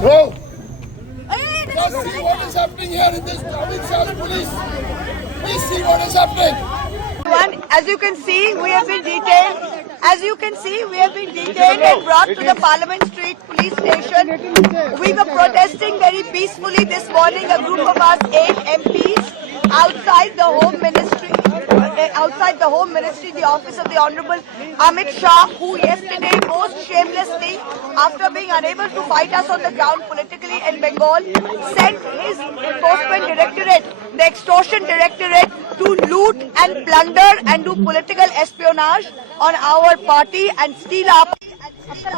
No. Just see what is happening here in this Amit Shah's police. Please see what is happening. As you can see, we have been detained. As you can see, we have been detained and brought to the Parliament Street police station. We were protesting very peacefully this morning. A group of us, 8 MPs, outside the Home Ministry, the office of the Honorable Amit Shah, who yesterday most shamelessly, after being unable to fight us on the ground politically in Bengal, sent his enforcement directorate, the extortion directorate, to loot and plunder and do political espionage on our party and steal our party's election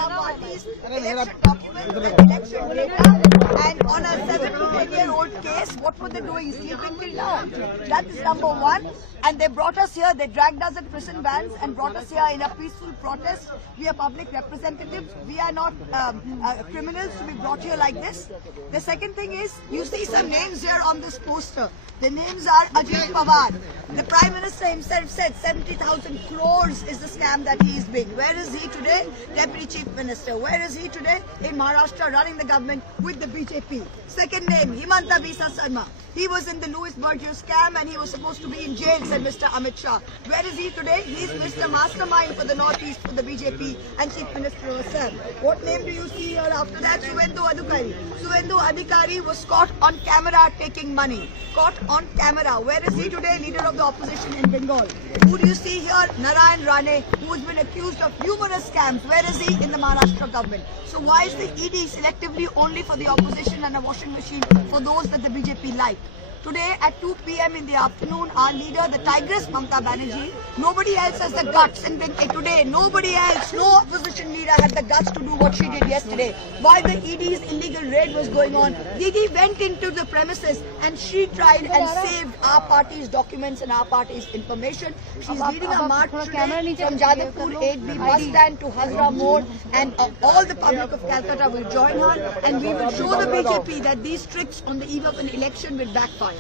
documents and election data. And on a 7 to 10-year-old case, what were they doing? Sleeping till now. That is number one. And they brought us here, they dragged us in prison vans and brought us here in a peaceful protest. We are public representatives. We are not criminals to be brought here like this. The second thing is, you see some names here on this poster. The names are Ajit Pawar. The Prime Minister himself said 70,000 crores is the scam that he is being. Where is he today? Deputy Chief Minister. Where is he today? In Maharashtra, running the government with the BJP. Second name, Himanta Bisa Sarma. He was in the Louis Berger scam and he was supposed to be in jail, said Mr. Amit Shah. Where is he today? He is Mr. Mastermind for the Northeast, for the BJP and Chief Minister herself. What name do you see here after that? Suvendu Adhikari. Suvendu Adhikari was caught on camera taking money. Caught on camera. Where is he today? Leader of the opposition in Bengal. Who do you see here? Narayan Rane, who has been accused of numerous scams. Where is he? In the Maharashtra government. So why is the ED selectively only for the opposition and a washing machine for those that the BJP like? Today at 2 p.m. in the afternoon, our leader, the Tigress Mamata Banerjee, nobody else has the guts. And today, nobody else, no opposition leader had the guts to do what she did yesterday. While the ED's illegal raid was going on, Didi went into the premises and she tried and saved our party's documents and our party's information. She's leading a march today from Jadavpur 8B bus stand to Hazra Mode, and all the public of Calcutta will join her, and we will show the BJP that these tricks on the eve of an election will backfire.